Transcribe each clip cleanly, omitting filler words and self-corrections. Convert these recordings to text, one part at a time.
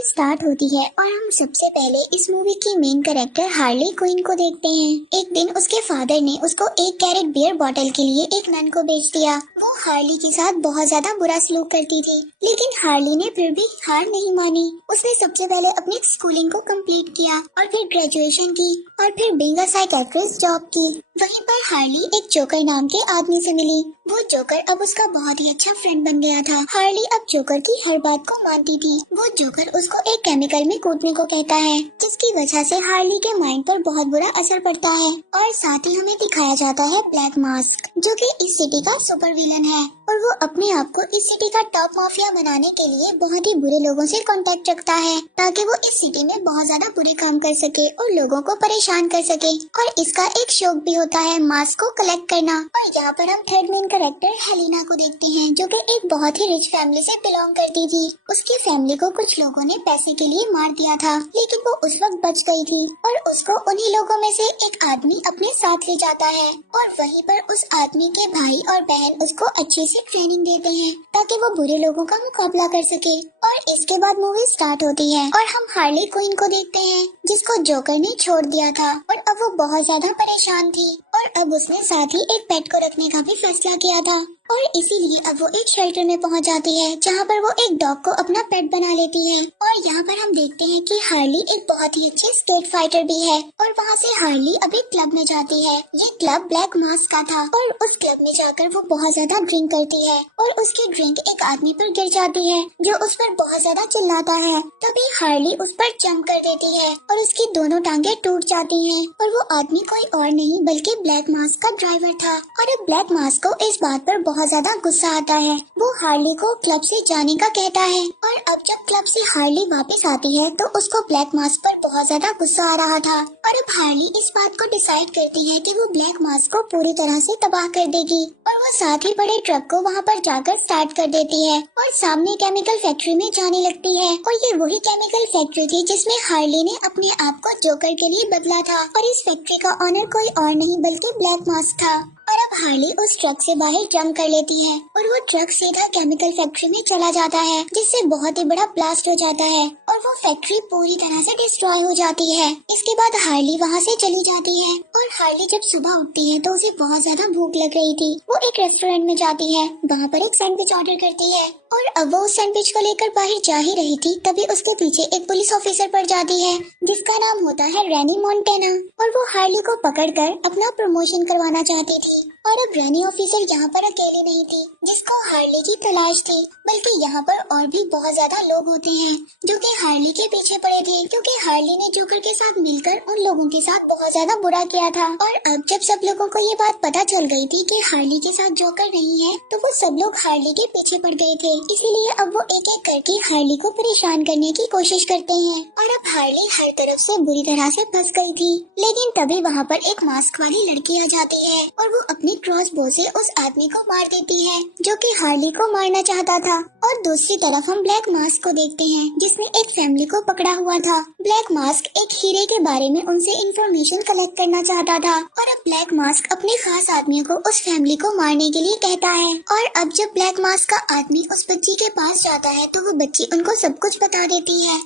Movie start होती है और हम सबसे पहले इस मूवी की मेन कैरेक्टर हार्ली क्विन को देखते हैं। एक दिन उसके फादर ने उसको 1 कैरेट बियर बॉटल के लिए एक नन को बेच दिया। वो हार्ली के साथ बहुत ज्यादा बुरा सलूक करती थी, लेकिन हार्ली ने फिर भी हार नहीं मानी। उसने सबसे पहले अपनी स्कूलिंग को कंप्लीट किया और फिर ग्रेजुएशन की और फिर बीइंग अ साइकियाट्रिस्ट जॉब की। वहीं पर हार्ली एक जोकर नाम के आदमी से मिली। वो जोकर अब उसका बहुत ही अच्छा फ्रेंड बन गया था। हार्ली अब जोकर की हर बात को मानती थी। वो जोकर उसको एक केमिकल में कूदने को कहता है, जिसकी वजह से हार्ली के माइंड पर बहुत बुरा असर पड़ता है। और साथ ही हमें दिखाया जाता है ब्लैक मास्क, जो कि इस सिटी का सुपर विलन है और वो अपने आप को इस सिटी का टॉप माफिया बनाने के लिए बहुत ही बुरे लोगों से कांटेक्ट रखता है, ताकि वो इस सिटी में बहुत ज्यादा बुरे काम कर सके और लोगों को परेशान कर सके। और इसका एक शौक भी होता है मास्क को कलेक्ट करना। और यहाँ पर हम थर्ड मेन कैरेक्टर हेलिना को देखते हैं, जो कि एक बहुत ही रिच फैमिली से बिलोंग करती थी। उसकी फैमिली को कुछ लोगों ने पैसे के लिए मार दिया था, लेकिन वो उस वक्त बच गई थी और उसको उन्हीं लोगों में से एक आदमी अपने साथ ले जाता है। और वहीं पर उस आदमी के भाई और बहन उसको अच्छे से ट्रेनिंग देते हैं, ताकि वो बुरे लोगों का मुकाबला कर सके। और इसके बाद मूवी स्टार्ट होती है और हम हार्ली क्विन को देखते हैं, जिसको जोकर ने छोड़ दिया था और अब वो बहुत ज्यादा परेशान थी। और अब उसने साथ ही एक पेट को रखने का भी फैसला किया था और इसीलिए अब वो एक शेल्टर में पहुंच जाती है, जहां पर वो एक डॉग को अपना पेट बना लेती है। और यहाँ पर हम देखते हैं कि हार्ली एक बहुत ही अच्छी स्केट फाइटर भी है। और वहाँ से हार्ली अभी क्लब में जाती है। ये क्लब ब्लैक मास्क का था और उस क्लब में जाकर वो बहुत ज्यादा ड्रिंक करती है और उसकी ड्रिंक एक आदमी पर गिर जाती है, जो उस पर बहुत ज्यादा चिल्लाता है। तभी हार्ली उस पर जंप कर देती है और उसकी दोनों टांगे टूट जाती हैं। और वो आदमी कोई और नहीं बल्कि ब्लैक मास्क का ड्राइवर था। और अब ब्लैक मास्क को इस बात पर बहुत ज्यादा गुस्सा आता है। वो हार्ली को क्लब से जाने का कहता है और अब जब क्लब से हार्ली वापस आती है तो उसको ब्लैक मास्क पर बहुत ज्यादा गुस्सा आ रहा था। और अब हार्ली इस बात को डिसाइड करती है कि वो ब्लैक मास्क को पूरी तरह से तबाह कर देगी और वो साथ ही बड़े ट्रक को वहाँ पर जाकर स्टार्ट कर देती है और सामने केमिकल फैक्ट्री में जाने लगती है। और ये वही केमिकल फैक्ट्री थी जिसमें हार्ली ने अपने आप को जोकर के लिए बदला था। और इस फैक्ट्री का ऑनर कोई और नहीं बल्कि ब्लैक मास्क था। और अब हार्ली उस ट्रक से बाहर जंप कर लेती है और वो ट्रक सीधा केमिकल फैक्ट्री में चला जाता है, जिससे बहुत ही बड़ा ब्लास्ट हो जाता है और वो फैक्ट्री पूरी तरह से डिस्ट्रॉय हो जाती है। इसके बाद हार्ली वहाँ से चली जाती है और हार्ली जब सुबह उठती है तो उसे बहुत ज्यादा भूख लग रही थी। वो एक रेस्टोरेंट में जाती है, वहाँ पर एक सैंडविच ऑर्डर करती है और अब वो उस सैंडविच को लेकर बाहर जा ही रही थी, तभी उसके पीछे एक पुलिस ऑफिसर पड़ जाती है, जिसका नाम होता है रैनी मोंटेना। और वो हार्ली को पकड़कर अपना प्रमोशन करवाना चाहती थी। और अब रैनी ऑफिसर यहाँ पर अकेली नहीं थी जिसको हार्ली की तलाश थी, बल्कि यहाँ पर और भी बहुत ज्यादा लोग होते हैं जो कि हार्ली के पीछे पड़े थे, क्योंकि हार्ली ने जोकर के साथ मिलकर उन लोगों के साथ बहुत ज्यादा बुरा किया था। और अब जब सब लोगों को ये बात पता चल गई थी कि हार्ली के साथ जोकर नहीं है, तो वो सब लोग हार्ली के पीछे पड़ गए थे। इसीलिए अब वो एक एक करके हार्ली को परेशान करने की कोशिश करते हैं। और अब हार्ली हर तरफ से बुरी तरह से फंस गई थी, लेकिन तभी वहाँ पर एक मास्क वाली लड़की आ जाती है और वो अपनी क्रॉस बो से उस आदमी को मार देती है जो कि हार्ली को मारना चाहता था। और दूसरी तरफ हम ब्लैक मास्क को देखते हैं, जिसने एक फैमिली को पकड़ा हुआ था। ब्लैक मास्क एक हीरे के बारे में उनसे इंफॉर्मेशन कलेक्ट करना चाहता था और अब ब्लैक मास्क अपने खास आदमी को उस फैमिली को मारने के लिए कहता है। और अब जब ब्लैक मास्क का आदमी उस बच्ची के पास जाता है तो वो बच्ची उनको सब कुछ बता देती है।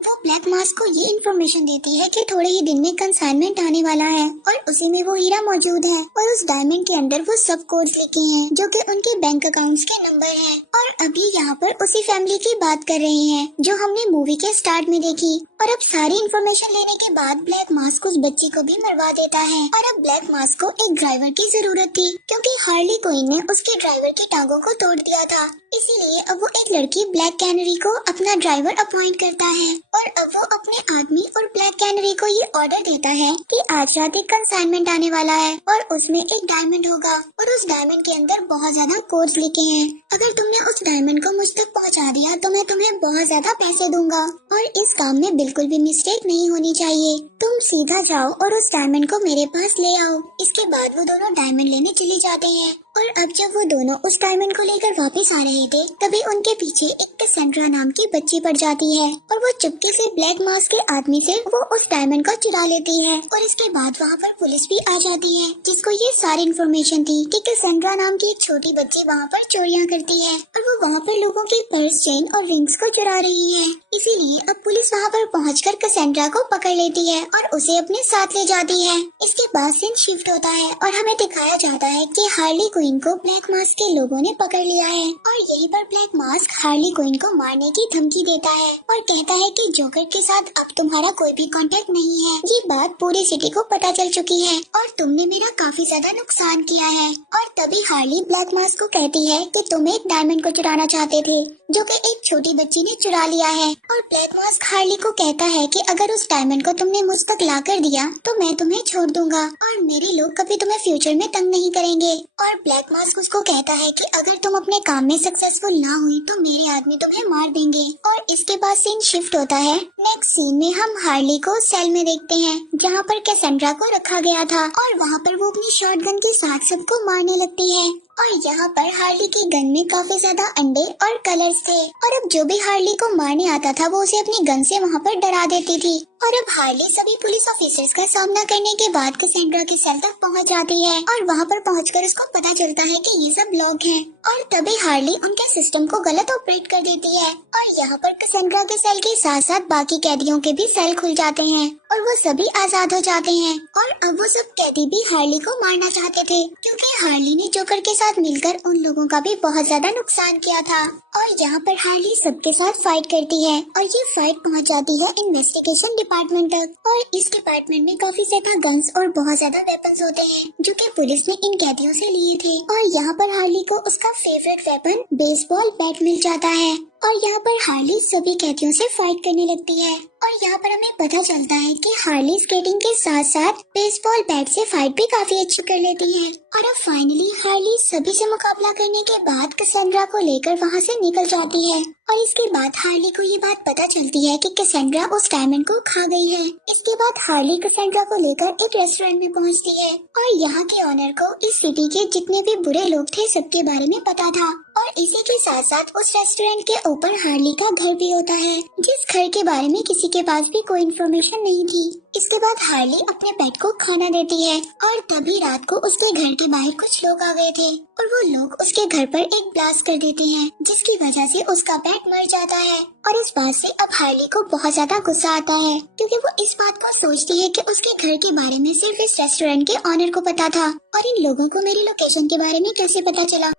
वो ब्लैक मास्क को ये इन्फॉर्मेशन देती है कि थोड़े ही दिन में कंसाइनमेंट आने वाला है और उसी में वो हीरा मौजूद है और उस डायमंड के अंदर वो सब कोड्स लिखे हैं जो कि उनके बैंक अकाउंट्स के नंबर हैं। और अभी यहाँ पर उसी फैमिली की बात कर रहे हैं जो हमने मूवी के स्टार्ट में देखी। और अब सारी इन्फॉर्मेशन लेने के बाद ब्लैक मास्क उस बच्ची को भी मरवा देता है। और अब ब्लैक मास्क को एक ड्राइवर की जरूरत थी, क्योंकि हार्ली क्विन ने उसके ड्राइवर की टांगों को तोड़ दिया था। इसीलिए अब वो एक लड़की ब्लैक कैनरी को अपना ड्राइवर अपॉइंट करता है और अब वो अपने आदमी और ब्लैक कैनरी को ये ऑर्डर देता है कि आज रात एक कंसाइनमेंट आने वाला है और उसमें एक डायमंड होगा और उस डायमंड के अंदर बहुत ज्यादा कोड्स लिखे हैं। अगर तुमने उस डायमंड को मुझ तक पहुंचा दिया तो मैं तुम्हें बहुत ज्यादा पैसे दूंगा और इस काम में बिल्कुल भी मिस्टेक नहीं होनी चाहिए। तुम सीधा जाओ और उस डायमंड को मेरे पास ले आओ। इसके बाद वो दोनों डायमंड लेने चले जाते हैं और अब जब वो दोनों उस डायमंड को लेकर वापस आ रहे थे, तभी उनके पीछे एक कैसेंड्रा नाम की बच्ची पड़ जाती है और वो चुपके से ब्लैक मास्क के आदमी से वो उस डायमंड को चुरा लेती है। और इसके बाद वहाँ पर पुलिस भी आ जाती है, जिसको ये सारी इन्फॉर्मेशन थी कि कैसेंड्रा नाम की एक छोटी बच्ची वहाँ पर चोरियाँ करती है और वो वहाँ पर लोगों के पर्स, चेन और रिंग्स को चुरा रही है। इसीलिए अब पुलिस वहाँ पर पहुँचकर कैसेंड्रा को पकड़ लेती है और उसे अपने साथ ले जाती है। इसके बाद सीन शिफ्ट होता है और हमें दिखाया जाता है कि हार्ली क्विन को ब्लैक मास्क के लोगों ने पकड़ लिया है और यहीं पर ब्लैक मास्क हार्ली क्विन को मारने की धमकी देता है और कहता है कि जोकर के साथ अब तुम्हारा कोई भी कांटेक्ट नहीं है। ये बात पूरी सिटी को पता चल चुकी है और तुमने मेरा काफी ज्यादा नुकसान किया है। और तभी हार्ली ब्लैक मास्क को कहती है कि तुम एक डायमंड को चुराना चाहते थे, जो कि एक छोटी बच्ची ने चुरा लिया है। और ब्लैक मास्क हार्ली को कहता है कि अगर उस डायमंड को तुमने मुझ तक ला कर दिया तो मैं तुम्हें छोड़ दूंगा और मेरे लोग कभी तुम्हें फ्यूचर में तंग नहीं करेंगे। और ब्लैक मास्क उसको कहता है कि अगर तुम अपने काम में सक्सेसफुल ना हुई तो मेरे आदमी तुम्हें मार देंगे। और इसके बाद सीन शिफ्ट होता है। नेक्स्ट सीन में हम हार्ली को सेल में देखते हैं, जहाँ पर कैसेंड्रा को रखा गया था और वहाँ पर वो अपनी शॉटगन के साथ सबको मारने लगती है। और यहाँ पर हार्ली के गन में काफी ज्यादा अंडे और कलर्स थे और अब जो भी हार्ली को मारने आता था वो उसे अपनी गन से वहाँ पर डरा देती थी। और अब हार्ली सभी पुलिस ऑफिसर्स का सामना करने के बाद कैसेंड्रा के सेल तक पहुँच जाती है और वहाँ पर पहुँचकर उसको पता चलता है कि ये सब लोग हैं। और तभी हार्ली उनके सिस्टम को गलत ऑपरेट कर देती है और यहाँ पर कैसेंड्रा के सेल के साथ साथ बाकी कैदियों के भी सेल खुल जाते हैं और वो सभी आजाद हो जाते हैं। और अब वो सब कैदी भी हार्ली को मारना चाहते थे, क्योंकि हार्ली ने जोकर के साथ मिलकर उन लोगों का भी बहुत ज्यादा नुकसान किया था। और यहाँ पर हार्ली सबके साथ फाइट करती है और ये फाइट पहुँच जाती है इन्वेस्टिगेशन डिपार्टमेंट तक। और इस डिपार्टमेंट में काफी ज्यादा गन्स और बहुत ज्यादा वेपन्स होते हैं, जो कि पुलिस ने इन कैदियों से लिए थे। और यहाँ पर हार्ली को उसका फेवरेट वेपन बेसबॉल बैट मिल जाता है और यहाँ पर हार्ली सभी कैदियों से फाइट करने लगती है। और यहाँ पर हमें पता चलता है कि हार्ली स्केटिंग के साथ साथ बेसबॉल बैट से फाइट भी काफी अच्छी कर लेती है। और अब फाइनली हार्ली सभी से मुकाबला करने के बाद कैसेंड्रा को लेकर वहाँ से निकल जाती है। और इसके बाद हार्ली को ये बात पता चलती है कि कैसेंड्रा उस डायमंड को खा गई है। इसके बाद हार्ली कैसेंड्रा को लेकर एक रेस्टोरेंट में पहुँचती है और यहाँ के ऑनर को इस सिटी के जितने भी बुरे लोग थे सबके बारे में पता था। और इसी के साथ साथ उस रेस्टोरेंट के ऊपर हार्ली का घर भी होता है, जिस घर के बारे में किसी के पास भी कोई इन्फॉर्मेशन नहीं थी। इसके बाद हार्ली अपने पेट को खाना देती है और तभी रात को उसके घर के बाहर कुछ लोग आ गए थे और वो लोग उसके घर पर एक ब्लास्ट कर देते हैं, जिसकी वजह से उसका पेट मर जाता है। और इस बात से अब हार्ली को बहुत ज्यादा गुस्सा आता है, क्योंकि वो इस बात को सोचती है कि उसके घर के बारे में सिर्फ इस रेस्टोरेंट के ऑनर को पता था और इन लोगों को मेरी लोकेशन के बारे में कैसे पता चला।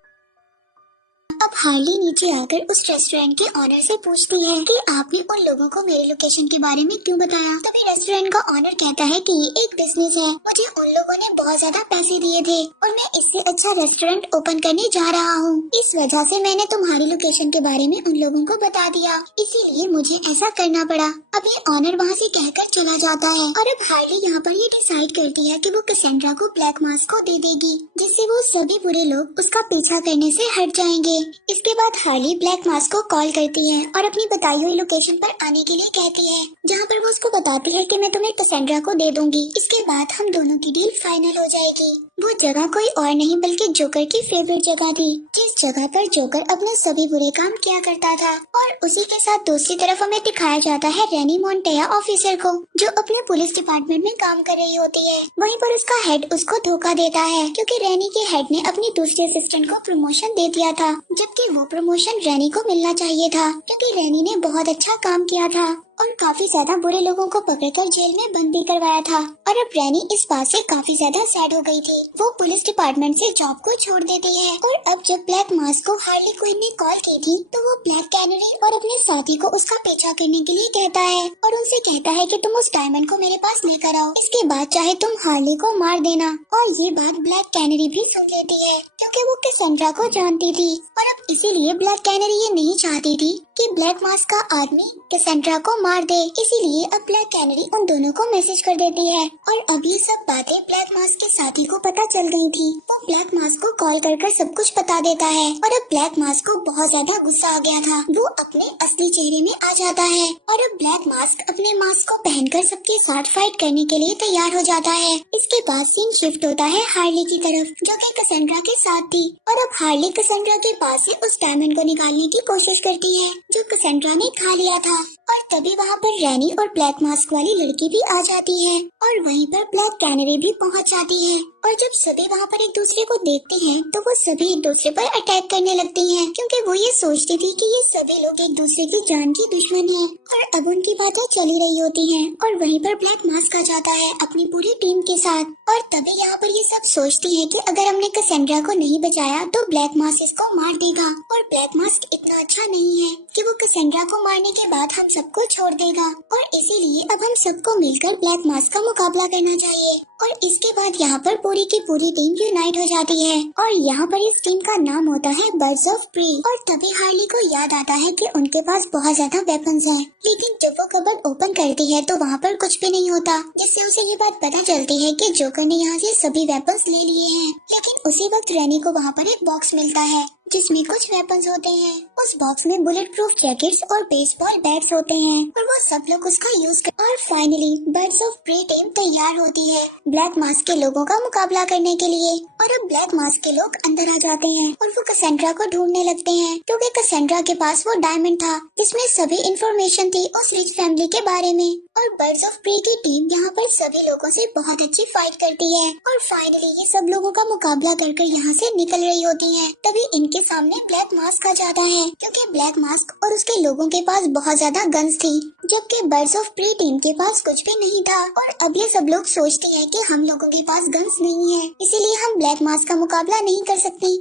अब हार्ली नीचे आकर उस रेस्टोरेंट के ऑनर से पूछती है कि आपने उन लोगों को मेरे लोकेशन के बारे में क्यों बताया। तभी रेस्टोरेंट का ऑनर कहता है कि ये एक बिजनेस है, मुझे उन लोगों ने बहुत ज्यादा पैसे दिए थे और मैं इससे अच्छा रेस्टोरेंट ओपन करने जा रहा हूँ। इस वजह से मैंने तुम्हारी लोकेशन के बारे में उन लोगों को बता दिया, इसीलिए मुझे ऐसा करना पड़ा। अब ये ऑनर वहाँ से कहकर चला जाता है और अब हार्ली यहाँ पर ये डिसाइड करती है कि वो कैसेंड्रा को ब्लैक मास्क को दे देगी, जिससे वो सभी बुरे लोग उसका पीछा करने से हट जाएंगे। इसके बाद हार्ली ब्लैक मास्क को कॉल करती है और अपनी बताई हुई लोकेशन पर आने के लिए कहती है, जहाँ पर वो उसको बताती है कि मैं तुम्हें कैसेंड्रा को दे दूंगी। इसके बाद हम दोनों की डील फाइनल हो जाएगी। वो जगह कोई और नहीं बल्कि जोकर की फेवरेट जगह थी, जिस जगह पर जोकर अपने सभी बुरे काम किया करता था। और उसी के साथ दूसरी तरफ हमें दिखाया जाता है रेनी मोंटेया ऑफिसर को, जो अपने पुलिस डिपार्टमेंट में काम कर रही होती है। वहीं पर उसका हेड उसको धोखा देता है, क्योंकि रेनी के हेड ने अपनी दूसरी असिस्टेंट को प्रमोशन दे दिया था, जबकि वो प्रमोशन रेनी को मिलना चाहिए था, क्योंकि रेनी ने बहुत अच्छा काम किया था और काफी ज्यादा बुरे लोगों को पकड़कर जेल में बंद भी करवाया था। और अब रेनी इस बात से काफी ज्यादा सैड हो गई थी। वो पुलिस डिपार्टमेंट से जॉब को छोड़ देती है। और अब जब ब्लैक मास्क को हार्ली क्विन ने कॉल की थी, तो वो ब्लैक कैनरी और अपने साथी को उसका पीछा करने के लिए कहता है और उनसे कहता है कि तुम उस डायमंड को मेरे पास लेकर आओ, इसके बाद चाहे तुम हार्ली को मार देना। और ये बात ब्लैक कैनरी भी सुन लेती है, क्योंकि वो कैसेंड्रा को जानती थी। और अब इसीलिए ब्लैक कैनरी ये नहीं चाहती थी कि ब्लैक मास्क का आदमी कैसेंड्रा को मार दे। इसीलिए अब ब्लैक कैनरी उन दोनों को मैसेज कर देती है और अब ये सब बातें ब्लैक मास्क के साथी को पता चल गई थी। वो ब्लैक मास्क को कॉल कर सब कुछ बता देता है और अब ब्लैक मास्क को बहुत ज्यादा गुस्सा आ गया था। वो अपने असली चेहरे में आ जाता है और अब ब्लैक मास्क अपने मास्क को पहनकर सबके साथ फाइट करने के लिए तैयार हो जाता है। इसके बाद सीन शिफ्ट होता है हार्ली की तरफ, जो कि कैसेंड्रा के साथ थी और अब हार्ली कैसेंड्रा के पास से उस डायमंड को निकालने की कोशिश करती है जो कैसेंड्रा ने खा लिया था। और तभी वहाँ पर रैनी और ब्लैक मास्क वाली लड़की भी आ जाती है और वहीं पर ब्लैक कैनरी भी पहुँच जाती है। और जब सभी वहाँ पर एक दूसरे को देखते हैं तो वो सभी एक दूसरे पर अटैक करने लगती हैं, क्योंकि वो ये सोचती थी कि ये सभी लोग एक दूसरे की जान की दुश्मन हैं। और अब उनकी बातें चली रही होती हैं और वहीं पर ब्लैक मास्क आ जाता है अपनी पूरी टीम के साथ। और तभी यहाँ पर ये सब सोचती है कि अगर हमने कैसेंड्रा को नहीं बचाया तो ब्लैक मास्क इसको मार देगा और ब्लैक मास्क इतना अच्छा नहीं है कि वो कैसेंड्रा को मारने के बाद हम सबको छोड़ देगा। और इसीलिए अब हम सबको मिलकर ब्लैक मास्क का मुकाबला करना चाहिए। और इसके बाद यहाँ पर पूरी की पूरी टीम यूनाइट हो जाती है और यहाँ पर इस टीम का नाम होता है बर्ड्स ऑफ प्रे। और तभी हार्ली को याद आता है कि उनके पास बहुत ज्यादा वेपन्स हैं, लेकिन जब वो कबर्ड ओपन करती है तो वहाँ पर कुछ भी नहीं होता, जिससे उसे ये बात पता चलती है कि जोकर ने यहाँ से सभी वेपन्स ले लिए हैं। लेकिन उसी वक्त रैनी को वहाँ पर एक बॉक्स मिलता है जिसमें कुछ वेपन्स होते हैं। उस बॉक्स में बुलेट प्रूफ जैकेट्स और बेसबॉल बैट्स होते हैं और वो सब लोग उसका यूज कर। और finally birds of prey team तैयार होती है ब्लैक मास्क के लोगों का मुकाबला करने के लिए। और अब ब्लैक मास्क के लोग अंदर आ जाते हैं और वो कैसेंड्रा को ढूंढने लगते हैं, क्योंकि कैसेंड्रा के पास वो डायमंड था जिसमें सभी इंफॉर्मेशन थी उस रिच फैमिली के बारे में। और बर्ड्स ऑफ प्रे की टीम यहाँ पर सभी लोगों से बहुत अच्छी फाइट करती है और फाइनली ये सब लोगों का मुकाबला कर यहाँ से निकल रही होती है। तभी इनके सामने ब्लैक मास्क आ जाता है, क्योंकि ब्लैक मास्क और उसके लोगों के पास बहुत ज्यादा गन्स थी, जबकि बर्ड्स ऑफ प्रे टीम के पास कुछ भी नहीं था। और अब ये सब लोग सोचते हैं कि हम लोगों के पास गन्स नहीं है, इसीलिए हम ब्लैक मास्क का मुकाबला नहीं कर सकते।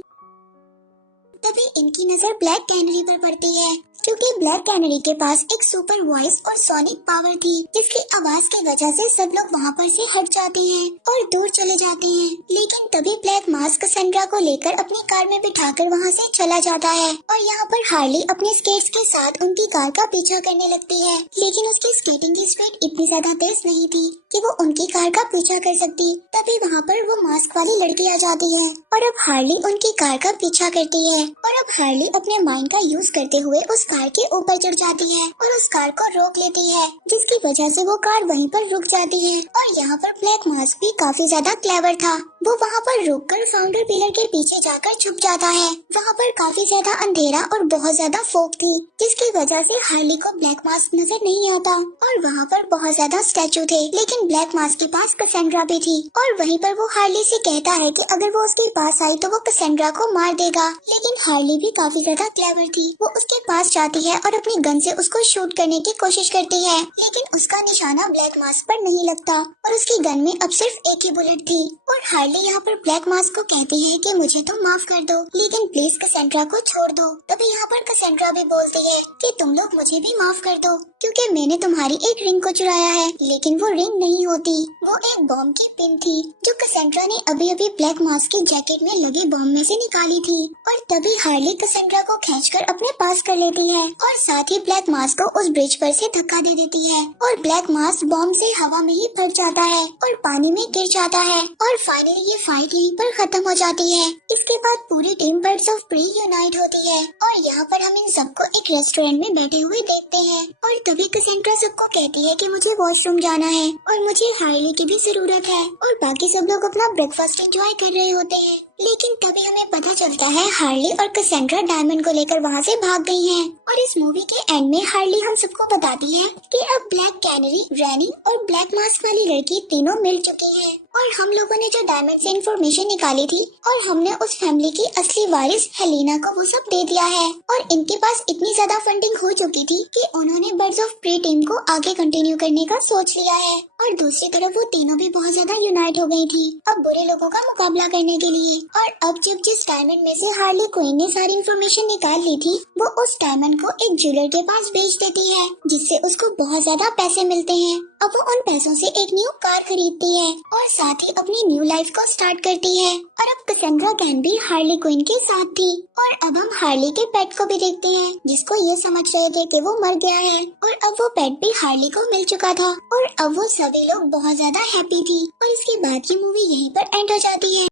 तभी इनकी नजर ब्लैक कैनरी पर पड़ती है, क्योंकि ब्लैक कैनरी के पास एक सुपर वॉइस और सोनिक पावर थी, जिसकी आवाज की वजह से सब लोग वहाँ पर से हट जाते हैं और दूर चले जाते हैं। लेकिन तभी ब्लैक मास्क कैसेंड्रा को लेकर अपनी कार में बिठाकर वहाँ से चला जाता है और यहाँ पर हार्ली अपने स्केट्स के साथ उनकी कार का पीछा करने लगती है, लेकिन उसकी स्केटिंग की स्पीड इतनी ज्यादा तेज नहीं थी कि वो उनकी कार का पीछा कर सकती। तभी वहाँ पर वो मास्क वाली लड़की आ जाती है और अब हार्ली उनकी कार का पीछा करती है और अब हार्ली अपने माइंड का यूज करते हुए उस कार के ऊपर चढ़ जाती है और उस कार को रोक लेती है, जिसकी वजह से वो कार वहीं पर रुक जाती है। और यहाँ पर ब्लैक मास्क भी काफी ज्यादा क्लेवर था, वो वहाँ पर रुककर फाउंडर पिलर के पीछे जाकर छुप जाता है। वहाँ पर काफी ज्यादा अंधेरा और बहुत ज्यादा फोग थी, जिसकी वजह से हार्ली को ब्लैक मास्क नजर नहीं आता और वहाँ पर बहुत ज्यादा स्टैचू थे, लेकिन ब्लैक मास्क के पास कैसेंड्रा भी थी। और वहीं पर वो हार्ली से कहता है कि अगर वो उसके पास आई तो वो कैसेंड्रा को मार देगा, लेकिन हार्ली भी काफी ज्यादा क्लेवर थी, वो उसके पास जाती है और अपनी गन से उसको शूट करने की कोशिश करती है, लेकिन उसका निशाना ब्लैक मास्क पर नहीं लगता और उसकी गन में अब सिर्फ एक ही बुलेट थी। और हार्ली यहाँ पर ब्लैक मास्क को कहती है कि मुझे तो माफ कर दो, लेकिन प्लीज कैसेंड्रा को छोड़ दो। तभी यहाँ पर कैसेंड्रा भी बोलती है कि तुम लोग मुझे भी माफ कर दो, क्योंकि मैंने तुम्हारी एक रिंग को चुराया है, लेकिन वो रिंग नहीं होती, वो एक बॉम्ब की पिन थी जो कैसेंड्रा ने अभी अभी ब्लैक मास्क की जैकेट में लगे बॉम्ब में से निकाली थी। और तभी हार्ली कैसेंड्रा को खींचकर अपने पास कर लेती है और साथ ही ब्लैक मास्क को उस ब्रिज पर से धक्का दे देती है और ब्लैक मास्क बॉम्ब से हवा में ही फट जाता है और पानी में गिर जाता है। और फाइनली ये फाइट यहीं पर खत्म हो जाती है। इसके बाद पूरी team birds of prey unite होती है और यहाँ पर हम इन सबको एक रेस्टोरेंट में बैठे हुए देखते हैं। और तभी कैसेंड्रा सबको कहती है कि मुझे वॉशरूम जाना है और मुझे हार्ली की भी जरूरत है, और बाकी सब लोग अपना ब्रेकफास्ट एंजॉय कर रहे होते हैं। लेकिन तभी हमें पता चलता है हार्ली और कैसेंड्रा डायमंड को लेकर वहाँ से भाग गई हैं। और इस मूवी के एंड में हार्ली हम सबको बताती है कि अब ब्लैक कैनरी, रैनी और ब्लैक मास्क वाली लड़की तीनों मिल चुकी हैं और हम लोगों ने जो डायमंड से इंफॉर्मेशन निकाली थी और हमने उस फैमिली की असली वारिस हेलिना को वो सब दे दिया है। और इनके पास इतनी ज्यादा फंडिंग हो चुकी थी कि उन्होंने बर्ड्स ऑफ प्रे टीम को आगे कंटिन्यू करने का सोच लिया है। और दूसरी तरफ वो तीनों भी बहुत ज्यादा यूनाइट हो गई थी अब बुरे लोगों का मुकाबला करने के लिए। और अब जब जिस डायमंड में से हार्ली क्विन ने सारी इंफॉर्मेशन निकाल ली थी, वो उस डायमंड को एक ज्वेलर के पास बेच देती है, जिससे उसको बहुत ज्यादा पैसे मिलते हैं। अब वो उन पैसों से एक न्यू कार खरीदती है और साथ ही अपनी न्यू लाइफ को स्टार्ट करती है। और अब कैसेंड्रा कैन भी हार्ली क्विन के साथ थी। और अब हम हार्ली के पेट को भी देखते हैं, जिसको ये समझ रहे थे कि वो मर गया है, और अब वो पेट भी हार्ली को मिल चुका था। और अब वो सभी लोग बहुत ज्यादा हैप्पी थी। और इसके बाद की मूवी यहीं पर एंड हो जाती है।